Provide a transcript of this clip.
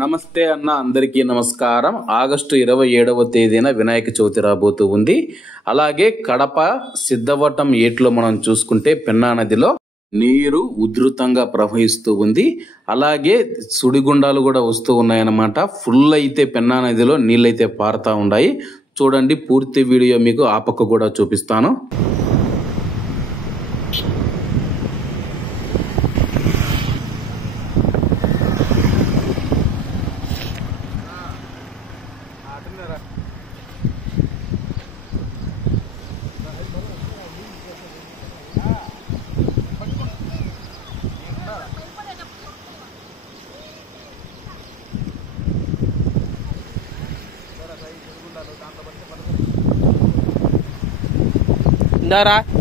నమస్తే అన్న, అందరికీ నమస్కారం. ఆగస్టు 27వ తేదీన వినాయక చవితి రాబోతూ ఉంది. అలాగే కడప సిద్ధవటం ఏట్లో మనం చూసుకుంటే పెన్నా నదిలో నీరు ఉధృతంగా ప్రవహిస్తూ ఉంది. అలాగే సుడిగుండాలు కూడా వస్తూ ఉన్నాయన్నమాట. ఫుల్ అయితే పెన్నా నదిలో నీళ్ళైతే పారుతూ ఉన్నాయి. చూడండి, పూర్తి వీడియో మీకు ఆ పక్క కూడా చూపిస్తాను. Ndara